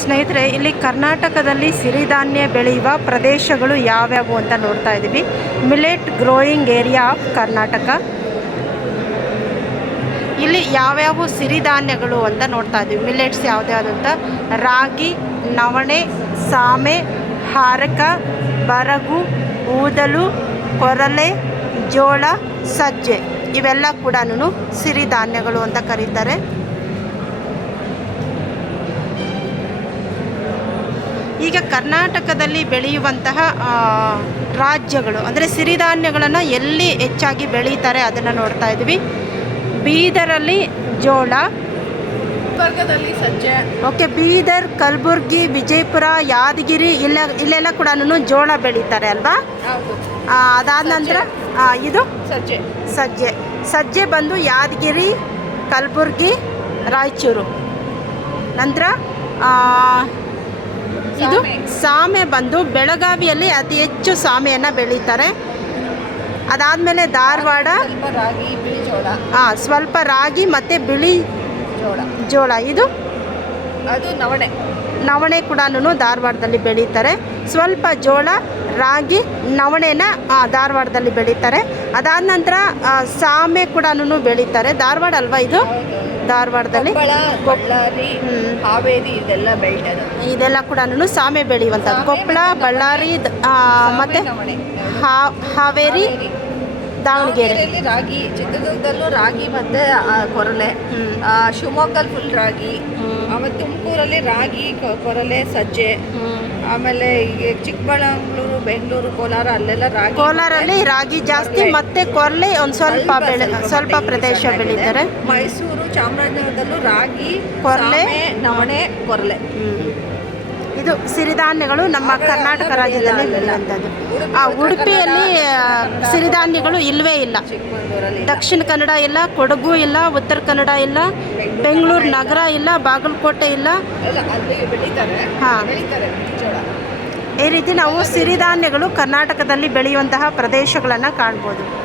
ಸ್ನೇಹಿತರೆ, ಇಲ್ಲಿ ಕರ್ನಾಟಕದಲ್ಲಿ ಸಿರಿಧಾನ್ಯ ಬೆಳೆಯುವ ಪ್ರದೇಶಗಳು ಯಾವ್ಯಾವು ಅಂತ ನೋಡ್ತಾ ಇದ್ದೀವಿ. Millet growing area of Karnataka. ಇಲ್ಲಿ ಯಾವ್ಯಾವ ಸಿರಿಧಾನ್ಯಗಳು ಅಂತ ನೋಡ್ತಾ ಇದ್ದೀವಿ. ಮಿಲೆಟ್ಸ್ ಯಾವ್ದ್ಯಾವ್ದು ಅಂತ ರಾಗಿ, ನವಣೆ, ಸಾಮೆ, ಹಾರಕ, ಬರಗು, ಊದಲು, ಕೊರಲೆ, ಜೋಳ, ಸಜ್ಜೆ. ಇವೆಲ್ಲ ಕೂಡ ಸಿರಿಧಾನ್ಯಗಳು ಅಂತ ಕರೀತಾರೆ. ಈಗ ಕರ್ನಾಟಕದಲ್ಲಿ ಬೆಳೆಯುವಂತಹ ರಾಜ್ಯಗಳು ಅಂದರೆ ಸಿರಿಧಾನ್ಯಗಳನ್ನು ಎಲ್ಲಿ ಹೆಚ್ಚಾಗಿ ಬೆಳೀತಾರೆ ಅದನ್ನು ನೋಡ್ತಾ ಇದ್ವಿ ಬೀದರಲ್ಲಿ ಜೋಳ. ವರ್ಗದಲ್ಲಿ ಸಜ್ಜೆ. ಓಕೆ ಬೀದರ್ ಕಲಬುರ್ಗಿ ವಿಜಯಪುರ ಯಾದಗಿರಿ ಇಲ್ಲ ಇಲ್ಲೆಲ್ಲ ಕೂಡ ಜೋಳ ಬೆಳೀತಾರೆ ಅಲ್ವಾ? ಅದಾದ ನಂತರ ಇದು? ಸಜ್ಜೆ. ಸಜ್ಜೆ. ಸಜ್ಜೆ ಬಂದು ಯಾದಗಿರಿ ಕಲಬುರ್ಗಿ ರಾಯಚೂರು. ನಂತರ ಇದು ಸಾಮೆ. ಬಂದು ಬೆಳಗಾವಿಯಲ್ಲಿ ಅತಿ ಹೆಚ್ಚು ಸಾಮೆಯನ್ನು ಬೆಳೀತಾರೆ. ಅದಾದಮೇಲೆ ಧಾರವಾಡ ರಾಗಿ ಬಿಳಿ ಜೋಳ. ಆ, ಸ್ವಲ್ಪ ರಾಗಿ ಮತ್ತು ಬಿಳಿ ಜೋಳ. ಜೋಳ. ಇದು ಅದು ನವಣೆ. ನವಣೆ ಕೂಡ ಧಾರವಾಡದಲ್ಲಿ ಬೆಳೀತಾರೆ. ಸ್ವಲ್ಪ ಜೋಳ ರಾಗಿ ನವಣೆನ ಧಾರವಾಡದಲ್ಲಿ ಬೆಳೀತಾರೆ. ಅದಾದ ನಂತರ ಸಾಮೆ ಕೂಡ ಬೆಳೀತಾರೆ. ಧಾರವಾಡ ಅಲ್ವಾ ಇದು? ಧಾರವಾಡದಲ್ಲಿ. ಹಾವೇರಿ ಇದೆಲ್ಲ ಇದೆಲ್ಲ ಕೂಡ ಸಾಮೆ ಬೆಳೆಯುವಂಥದ್ದು. ಕೊಪ್ಪಳ ಬಳ್ಳಾರಿ ಮತ್ತೆ ಹಾವೇರಿ ದಾವಣಗೆರೆ. ರಾಗಿ ಚಿತ್ರದುರ್ಗದಲ್ಲೂ ರಾಗಿ ಮತ್ತೆ ಕೊರಲೆ ಶಿವಮೊಗ್ಗಲ್ ಶಿವಮೊಗ್ಗದಲ್ಲಿ ಫುಲ್ ರಾಗಿ. ಆಮೇಲೆ ತುಮಕೂರಲ್ಲಿ ರಾಗಿ ಕೊರಲೆ ಸಜ್ಜೆ ಆಮೇಲೆ ಈಗ ಚಿಕ್ಕಬಳ್ಳಾಪುರ ಬೆಂಗಳೂರು ಕೋಲಾರ ಅಲ್ಲೆಲ್ಲ ರಾಗಿ ಕೋಲಾರಲ್ಲಿ ರಾಗಿ ಜಾಸ್ತಿ ಮತ್ತೆ ಕೊರ್ಲೆ ಒಂದು ಸ್ವಲ್ಪ ಬೆಳೆ ಸ್ವಲ್ಪ ಪ್ರದೇಶ ಬೆಳೀತಾರೆ ಮೈಸೂರು ಚಾಮರಾಜನಗರದಲ್ಲೂ ರಾಗಿ ಕೊರ್ಲೆ. ನವಣೆ ಕೊರಲೆ. ಇದು ಸಿರಿಧಾನ್ಯಗಳು ನಮ್ಮ ಕರ್ನಾಟಕ ರಾಜ್ಯದಲ್ಲಿ ಬೆಳೆಯುವಂಥದ್ದು. ಆ ಉಡುಪಿಯಲ್ಲಿ ಸಿರಿಧಾನ್ಯಗಳು ಇಲ್ಲವೇ ಇಲ್ಲ. ದಕ್ಷಿಣ ಕನ್ನಡ ಇಲ್ಲ ಕೊಡಗು ಇಲ್ಲ ಉತ್ತರ ಕನ್ನಡ ಇಲ್ಲ ಬೆಂಗಳೂರು ನಗರ ಇಲ್ಲ ಬಾಗಲಕೋಟೆ ಇಲ್ಲ. ಹಾಂ. ಈ ರೀತಿ ನಾವು ಸಿರಿಧಾನ್ಯಗಳು ಕರ್ನಾಟಕದಲ್ಲಿ ಬೆಳೆಯುವಂತಹ ಪ್ರದೇಶಗಳನ್ನು ಕಾಣ್ಬೋದು.